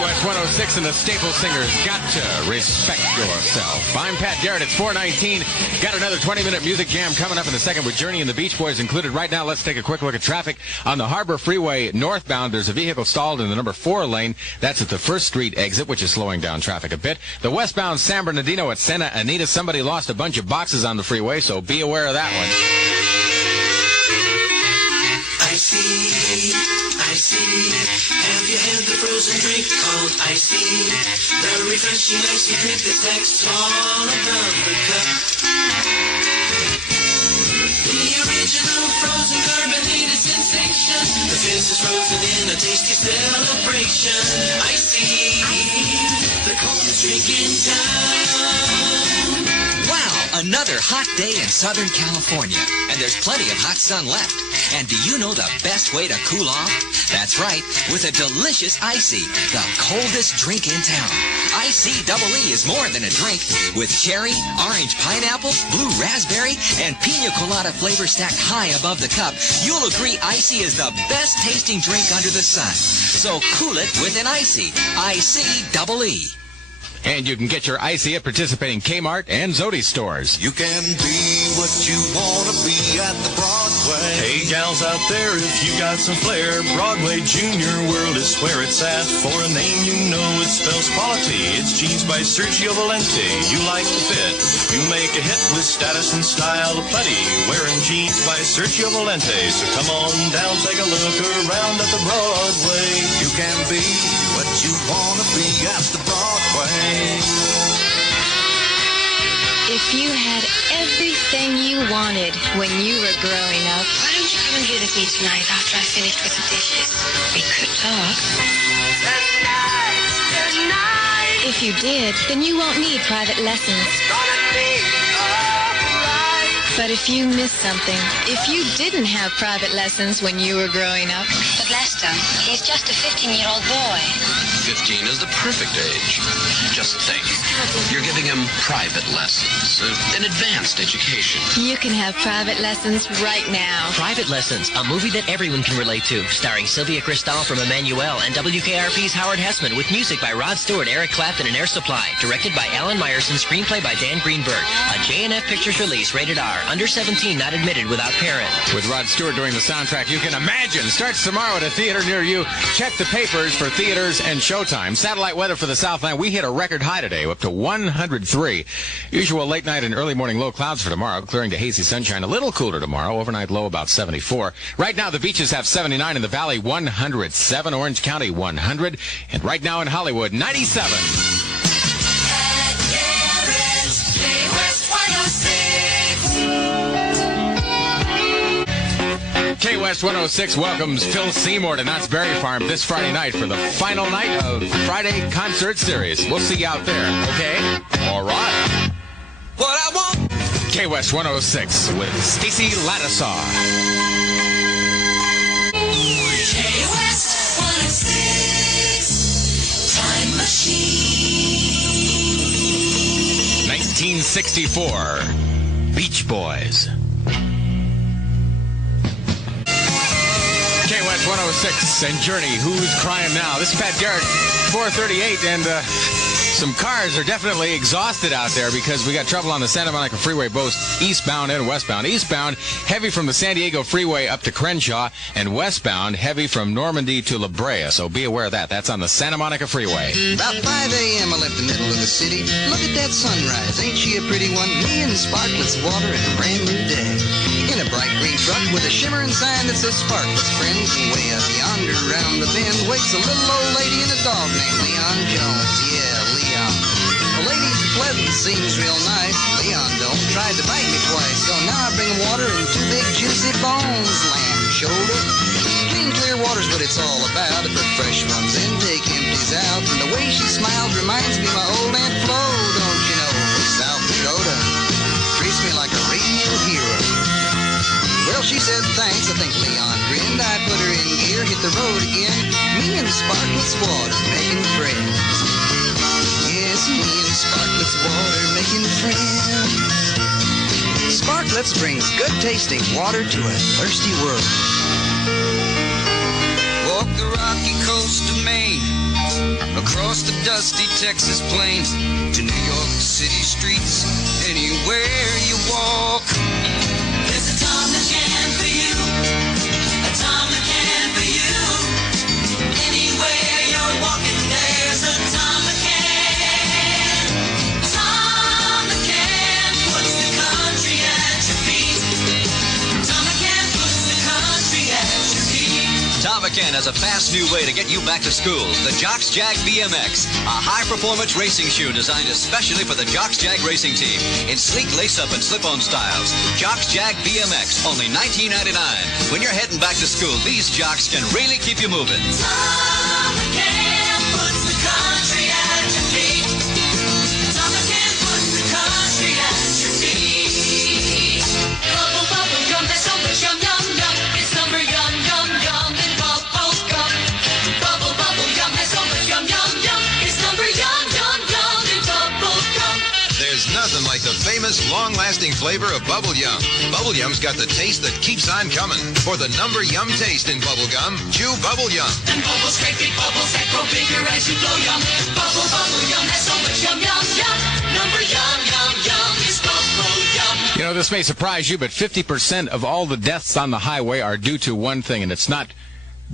K.West 106 and the Staple Singers, Got to Respect Yourself. I'm Pat Garrett. It's 4:19. Got another 20-minute music jam coming up in a second with Journey and the Beach Boys included. Right now, let's take a quick look at traffic. On the Harbor Freeway northbound, there's a vehicle stalled in the number 4 lane. That's at the 1st Street exit, which is slowing down traffic a bit. The westbound San Bernardino at Santa Anita, somebody lost a bunch of boxes on the freeway, so be aware of that one. Icy, have you had the frozen drink called Icy? The refreshing icy drink that stacks tall above the cup. The original frozen carbonated sensation. The fizz is frozen in a tasty celebration. Icy, the coldest drink in town. Wow, another hot day in Southern California, and there's plenty of hot sun left. And do you know the best way to cool off? That's right, with a delicious Icy, the coldest drink in town. Icy Double E is more than a drink. With cherry, orange pineapple, blue raspberry, and pina colada flavor stacked high above the cup, you'll agree Icy is the best tasting drink under the sun. So cool it with an Icy. Icy Double E. And you can get your Icy at participating Kmart and Zodi stores. You can be what you want to be at the Broadway. Hey, gals out there, if you got some flair, Broadway Junior World is where it's at. For a name you know it spells quality. It's jeans by Sergio Valente. You like the fit. You make a hit with status and style aplenty. Wearing jeans by Sergio Valente. So come on down, take a look around at the Broadway. You can be what you want to be at the Broadway. If you had everything you wanted when you were growing up, why don't you come and visit me tonight after I've finished with the dishes? We could talk. Tonight. If you did, then you won't need private lessons. But if you miss something, if you didn't have private lessons when you were growing up. But Lester, he's just a 15-year-old boy. 15 is the perfect age. Just think, you're giving him private lessons, an advanced education. You can have private lessons right now. Private Lessons, a movie that everyone can relate to, starring Sylvia Cristal from Emmanuel and WKRP's Howard Hessman, with music by Rod Stewart, Eric Clapton, and Air Supply. Directed by Alan Meyerson, screenplay by Dan Greenberg. A J&F Pictures release, rated R. Under 17, not admitted without parent. With Rod Stewart doing the soundtrack, you can imagine. Starts tomorrow at a theater near you. Check the papers for theaters and showtime. Satellite weather for the Southland. We hit a record high today, up to 103. Usual late night and early morning low clouds for tomorrow, clearing to hazy sunshine. A little cooler tomorrow. Overnight low about 74. Right now, the beaches have 79. In the valley, 107. Orange County, 100. And right now in Hollywood, 97. K.West 106 welcomes Phil Seymour to Knott's Berry Farm this Friday night for the final night of Friday Concert Series. We'll see you out there, okay? All right. What I want. K.West 106 with Stacy Lattisaw. K.West 106 Time Machine. 1964 Beach Boys. K.West 106 and Journey, Who's Crying Now? This is Pat Garrett, 438, and some cars are definitely exhausted out there because we got trouble on the Santa Monica Freeway, both eastbound and westbound. Eastbound, heavy from the San Diego Freeway up to Crenshaw, and westbound, heavy from Normandy to La Brea. So be aware of that. That's on the Santa Monica Freeway. About 5 a.m. I left the middle of the city. Look at that sunrise. Ain't she a pretty one? Me and sparklets water and a brand new day. In a bright green truck with a shimmering sign that says Sparklets Friends. And way up yonder around the bend waits a little old lady and a dog named Leon Jones. Yeah, Leon. The lady's pleasant, seems real nice. Leon don't try to bite me twice. So now I bring water and 2 big juicy bones. Lamb shoulder. Clean, clear water's what it's all about. I put fresh ones in, take empties out. And the way she smiles reminds me of my old Aunt Flo, don't you know, from South Dakota. Treats me like a real hero. Well, she said thanks, I think Leon grinned. I put her in gear, hit the road again. Me and Sparklets Water making friends. Yes, me and Sparklets Water making friends. Sparklets brings good tasting water to a thirsty world. Walk the rocky coast of Maine, across across the dusty Texas plains to New York City streets, anywhere you walk. There's a Tom McCann for you, a Tom McCann for you. Anywhere you're walking, there's a Tom McCann. Tom McCann puts the country at your feet. Tom McCann puts the country at your feet. Tom McCann has a fast new way to get you back to school. The Jocks Jag BMX, a high-performance racing shoe designed especially for the Jocks Jag racing team in sleek lace-up and slip-on styles. Jocks Jag BMX, only $19.99. When you're heading back to school, these Jocks can really keep you moving. Tom McCann puts the country at your feet. Tom McCann puts the country at your feet. Bubble, bubble gum, there's so much yum, yum, yum. It's number yum, yum, yum in bubble gum. Bubble, bubble gum, there's so much yum, yum, yum. It's number yum, yum, yum in bubble gum. There's nothing like the famous long-lasting flavor of Bubble Yum. Bubble Yum's got the taste that keeps on coming. For the number yum taste in Bubble Gum, chew Bubble Yum. And bubbles, great big bubbles that grow bigger as you blow yum. Bubble, bubble yum, there's so much yum, yum, yum. Number yum, yum, yum is bubble yum. You know, this may surprise you, but 50% of all the deaths on the highway are due to one thing, and it's not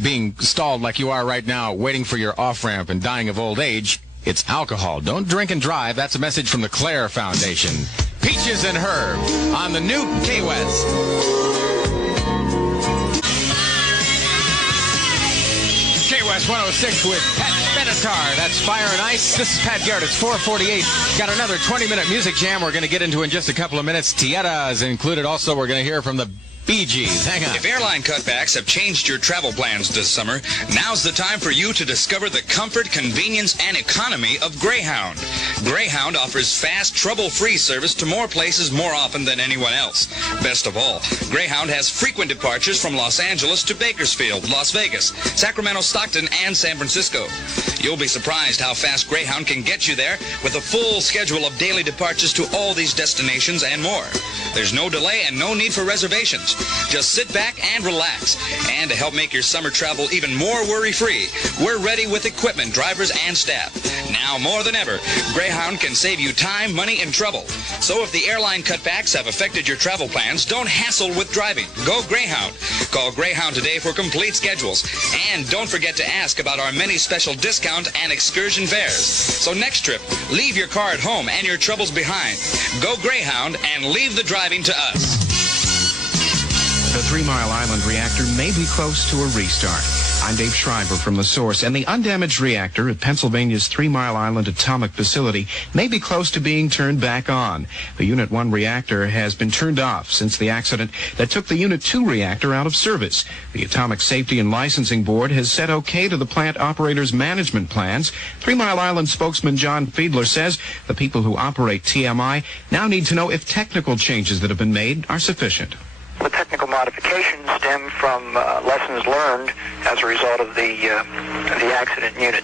being stalled like you are right now, waiting for your off-ramp and dying of old age. It's alcohol. Don't drink and drive. That's a message from the Claire Foundation. Peaches and Herb on the new K.West. K.West 106 with Pat Benatar. That's Fire and Ice. This is Pat Garrett. It's 4:48. Got another 20-minute music jam we're going to get into in just a couple of minutes. Tieta is included. Also, we're going to hear from the Bee Gees. Hang on. If airline cutbacks have changed your travel plans this summer, now's the time for you to discover the comfort, convenience, and economy of Greyhound. Greyhound offers fast, trouble-free service to more places more often than anyone else. Best of all, Greyhound has frequent departures from Los Angeles to Bakersfield, Las Vegas, Sacramento, Stockton, and San Francisco. You'll be surprised how fast Greyhound can get you there with a full schedule of daily departures to all these destinations and more. There's no delay and no need for reservations. Just sit back and relax. And to help make your summer travel even more worry-free, we're ready with equipment, drivers, and staff. Now more than ever, Greyhound can save you time, money, and trouble. So if the airline cutbacks have affected your travel plans, don't hassle with driving. Go Greyhound. Call Greyhound today for complete schedules. And don't forget to ask about our many special discount and excursion fares. So next trip, leave your car at home and your troubles behind. Go Greyhound and leave the driving to us. The 3 Mile Island reactor may be close to a restart. I'm Dave Schreiber from The Source, and the undamaged reactor at Pennsylvania's 3 Mile Island atomic facility may be close to being turned back on. The Unit 1 reactor has been turned off since the accident that took the Unit 2 reactor out of service. The Atomic Safety and Licensing Board has said okay to the plant operator's management plans. 3 Mile Island spokesman John Fiedler says the people who operate TMI now need to know if technical changes that have been made are sufficient. The technical modifications stem from lessons learned as a result of the accident in Unit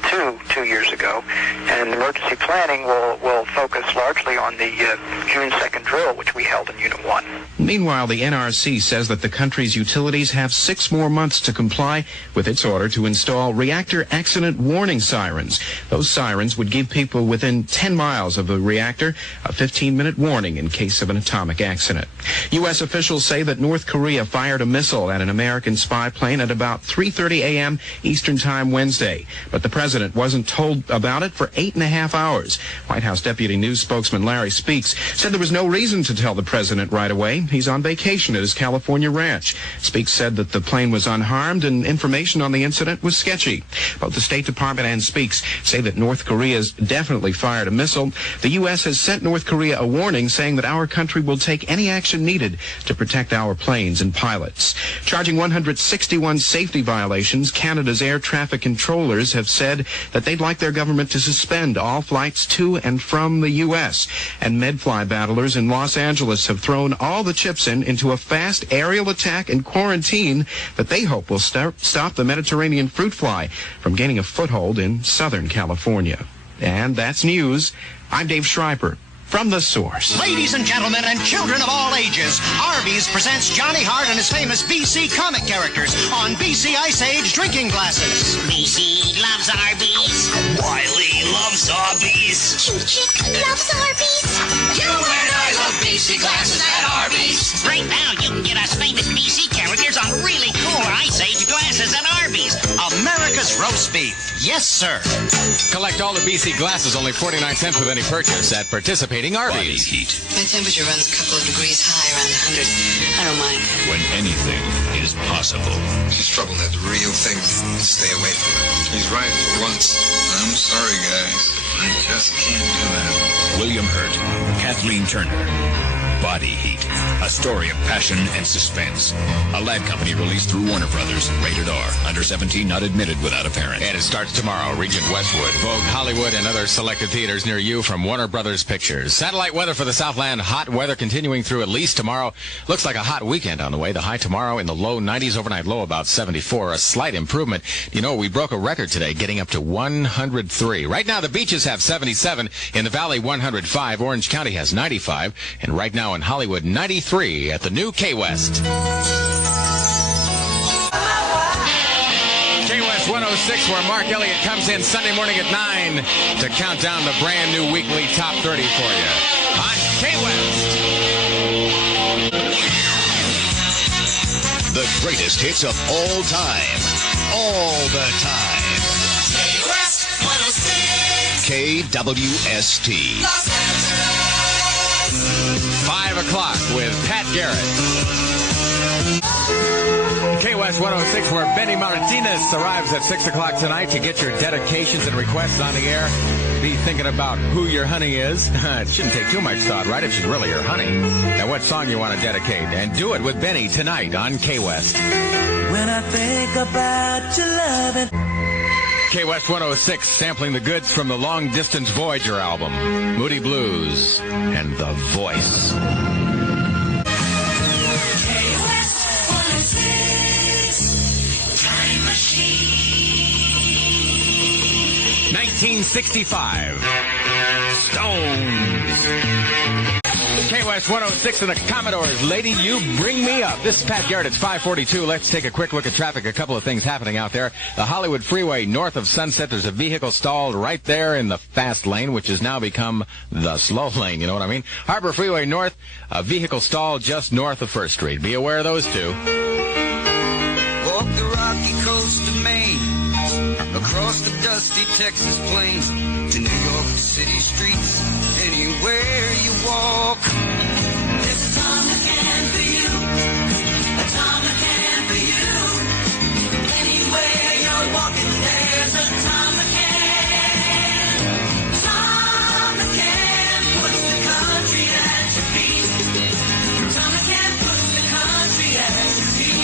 2 years ago, and emergency planning will focus largely on the June 2nd drill, which we held in Unit 1. Meanwhile, the NRC says that the country's utilities have 6 more months to comply with its order to install reactor accident warning sirens. Those sirens would give people within 10 miles of the reactor a 15-minute warning in case of an atomic accident. U.S. officials say that North Korea fired a missile at an American spy plane at about 3:30 a.m. Eastern Time Wednesday, but the president wasn't told about it for 8.5 hours. White House Deputy News spokesman Larry Speaks said there was no reason to tell the president right away. He's on vacation at his California ranch. Speaks said that the plane was unharmed and information on the incident was sketchy. Both the State Department and Speaks say that North Korea's definitely fired a missile. The U.S. has sent North Korea a warning saying that our country will take any action needed to protect our planes and pilots. Charging 161 safety violations, Canada's air traffic controllers have said that they'd like their government to suspend all flights to and from the U.S. And Medfly battlers in Los Angeles have thrown all the chips into a fast aerial attack and quarantine that they hope will stop the Mediterranean fruit fly from gaining a foothold in Southern California. And that's news. I'm Dave Schreiber from The Source. Ladies and gentlemen and children of all ages, Arby's presents Johnny Hart and his famous BC comic characters on BC Ice Age drinking glasses. BC loves Arby's. Wiley Arby's. And Chick loves Arby's. You and I love BC glasses at Arby's. Right now, you can get us famous BC characters on really cool Ice Age glasses at Arby's. America's roast beef. Yes, sir. Collect all the BC glasses, only 49 cents with any purchase at participating Arby's. Heat. My temperature runs a couple of degrees high around 100. I don't mind. When anything is possible. She's trouble, that real thing. Stay away from her. He's right for once. I'm sorry, guys. I just can't do that. William Hurt, Kathleen Turner. Body Heat. A story of passion and suspense. A Lad Company released through Warner Brothers. Rated R. Under 17, not admitted without a parent. And it starts tomorrow. Regent Westwood, Vogue Hollywood, and other selected theaters near you from Warner Brothers Pictures. Satellite weather for the Southland. Hot weather continuing through at least tomorrow. Looks like a hot weekend on the way. The high tomorrow in the low 90s. Overnight low about 74. A slight improvement. You know, we broke a record today, getting up to 103. Right now, the beaches have 77. In the valley, 105. Orange County has 95. And right now in Hollywood, 93 at the new K.West. K.West 106, where Mark Elliott comes in Sunday morning at 9 to count down the brand new weekly top 30 for you. On K.West. The greatest hits of all time. All the time. K.West 106. KWST. Los Angeles. 5 o'clock with Pat Garrett. K.West 106, where Benny Martinez arrives at 6 o'clock tonight to get your dedications and requests on the air. Be thinking about who your honey is. It shouldn't take too much thought, right, if she's really your honey. And what song you want to dedicate. And do it with Benny tonight on K.West. When I think about your loving. K.West 106, sampling the goods from the Long Distance Voyager album, Moody Blues, and The Voice. K.West 106, Time Machine. 1965, Stones. K.West 106 and the Commodores. Lady, you bring me up. This is Pat Garrett. It's 5:42. Let's take a quick look at traffic. A couple of things happening out there. The Hollywood Freeway north of Sunset. There's a vehicle stalled right there in the fast lane, which has now become the slow lane. You know what I mean? Harbor Freeway north, a vehicle stalled just north of First Street. Be aware of those two. Walk the rocky coast of Maine, across the dusty Texas plains, to New York City streets, anywhere you walk. There's a Tom McCann for you, a Tom McCann for you. Anywhere you're walking, there's a Tom McCann. Tom McCann puts the country at your feet. Tom McCann puts the country at your feet.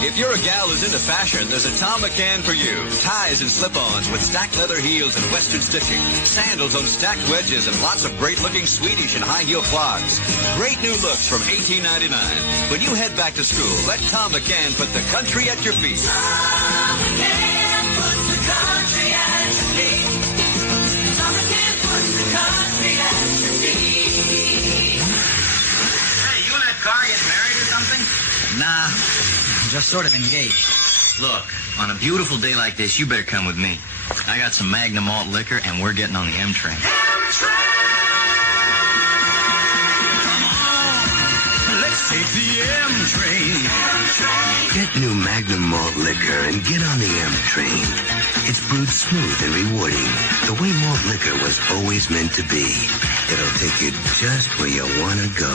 If you're a gal who's into fashion, there's a Tom McCann for you. Ties and slip-ons with stacked leather heels and western stitching. Sandals on stacked wedges and lots of great-looking Swedish and high-heel clogs. Great new looks from $18.99. When you head back to school, let Tom McCann put the country at your feet. Tom McCann puts the country at your feet. Tom McCann puts the country at your feet. Hey, you and that car getting married or something? Nah, just sort of engaged. Look, on a beautiful day like this, you better come with me. I got some Magnum malt liquor, and we're getting on the M train. Let's take the M train. Get new Magnum malt liquor and get on the M train. It's brewed smooth and rewarding, the way malt liquor was always meant to be. It'll take you just where you want to go.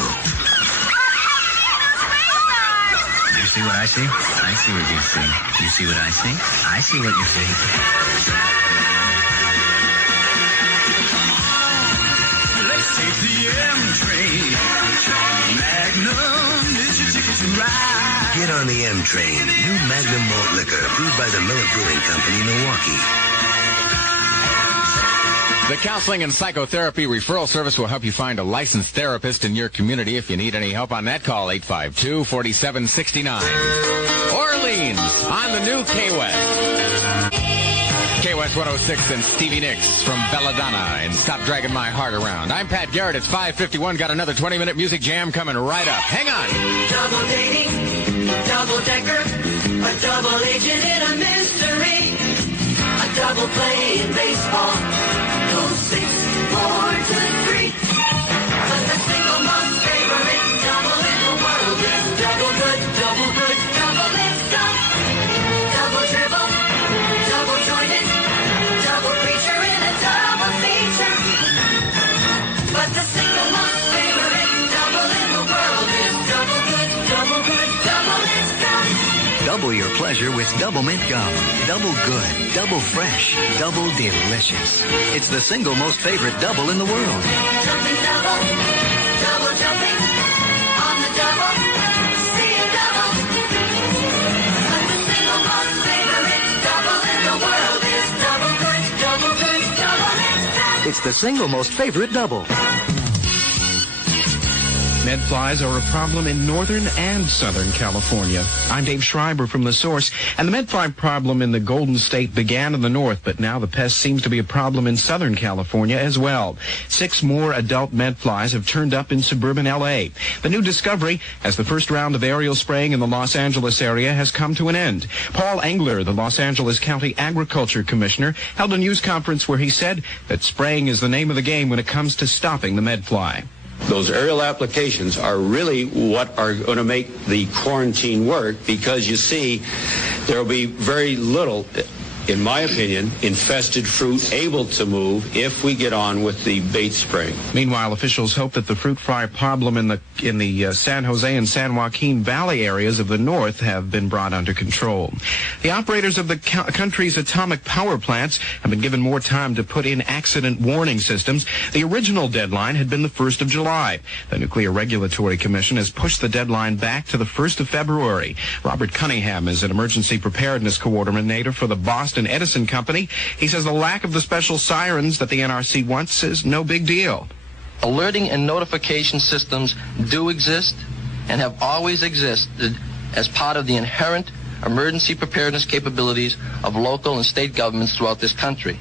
You see what I see? I see what you see. You see what I see? I see what you see. Let's take the M train. Magnum is your ticket to ride. Get on the M train. New Magnum malt liquor, brewed by the Miller Brewing Company, Milwaukee. The Counseling and Psychotherapy Referral Service will help you find a licensed therapist in your community. If you need any help on that, call 852-4769. Orleans on the new K.West. K.West 106 and Stevie Nicks from Belladonna and Stop Dragging My Heart Around. I'm Pat Garrett. It's 5:51. Got another 20-minute music jam coming right up. Hang on. Double dating, double decker, a double agent in a mystery, a double play in baseball. Go 6, 1, Double your pleasure with Double Mint Gum. Double good, double fresh, double delicious. It's the single most favorite double in the world. Jumping double, double jumping on the double, seeing double. But the single most favorite double in the world is double good, double mint. It's the single most favorite double. Medflies are a problem in northern and southern California. I'm Dave Schreiber from The Source, and the medfly problem in the Golden State began in the north, but now the pest seems to be a problem in southern California as well. 6 more adult medflies have turned up in suburban L.A. The new discovery, as the first round of aerial spraying in the Los Angeles area has come to an end. Paul Engler, the Los Angeles County Agriculture Commissioner, held a news conference where he said that spraying is the name of the game when it comes to stopping the medfly. Those aerial applications are really what are going to make the quarantine work, because you see there will be very little, in my opinion, infested fruit able to move if we get on with the bait spraying. Meanwhile, officials hope that the fruit fly problem in the San Jose and San Joaquin Valley areas of the north have been brought under control. The operators of the country's atomic power plants have been given more time to put in accident warning systems. The original deadline had been the 1st of July. The Nuclear Regulatory Commission has pushed the deadline back to the 1st of February. Robert Cunningham is an emergency preparedness coordinator for the Boston Edison Company. He says the lack of the special sirens that the NRC wants is no big deal. Alerting and notification systems do exist and have always existed as part of the inherent emergency preparedness capabilities of local and state governments throughout this country.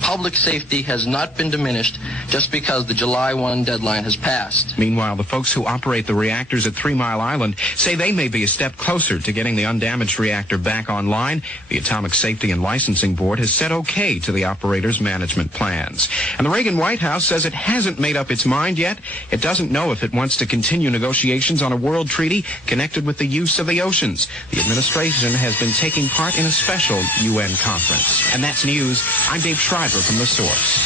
Public safety has not been diminished just because the July 1 deadline has passed. Meanwhile, the folks who operate the reactors at 3 Mile Island say they may be a step closer to getting the undamaged reactor back online. The Atomic Safety and Licensing Board has said okay to the operator's management plans. And the Reagan White House says it hasn't made up its mind yet. It doesn't know if it wants to continue negotiations on a world treaty connected with the use of the oceans. The administration has been taking part in a special UN conference. And that's news. I'm Dave Schreiber from The Source.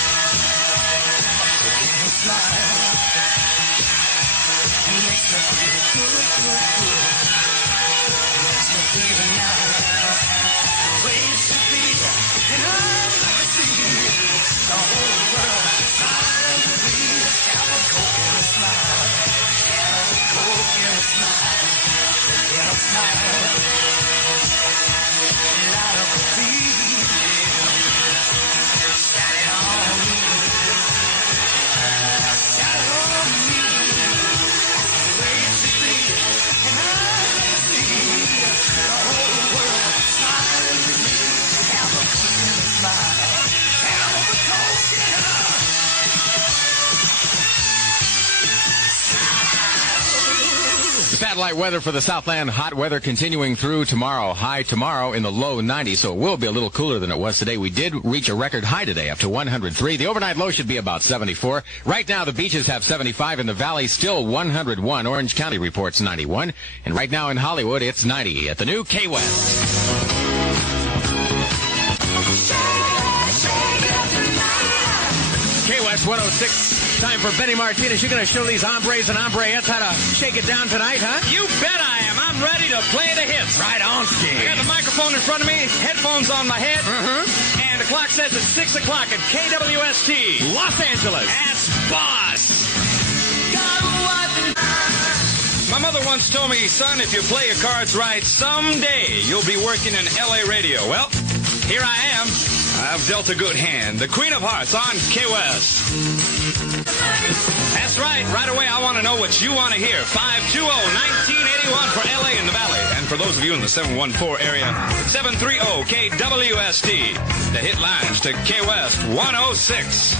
Satellite weather for the Southland. Hot weather continuing through tomorrow. High tomorrow in the low 90s, so it will be a little cooler than it was today. We did reach a record high today up to 103. The overnight low should be about 74. Right now, the beaches have 75. In the valley, still 101. Orange County reports 91. And right now in Hollywood, it's 90 at the new K.West. K.West 106. Time for Benny Martinez. You're going to show these hombres and hombreettes how to shake it down tonight, huh? You bet I am. I'm ready to play the hits. Right on, Steve. I got the microphone in front of me, headphones on my head, and the clock says it's 6 o'clock at KWST. Los Angeles. That's Boss. My mother once told me, son, if you play your cards right, someday you'll be working in L.A. radio. Well, here I am. I've dealt a good hand. The Queen of Hearts on K.West. That's right. Right away, I want to know what you want to hear. 520-1981 for L.A. and the Valley. And for those of you in the 714 area, 730-KWST. The hit lines to K.West 106.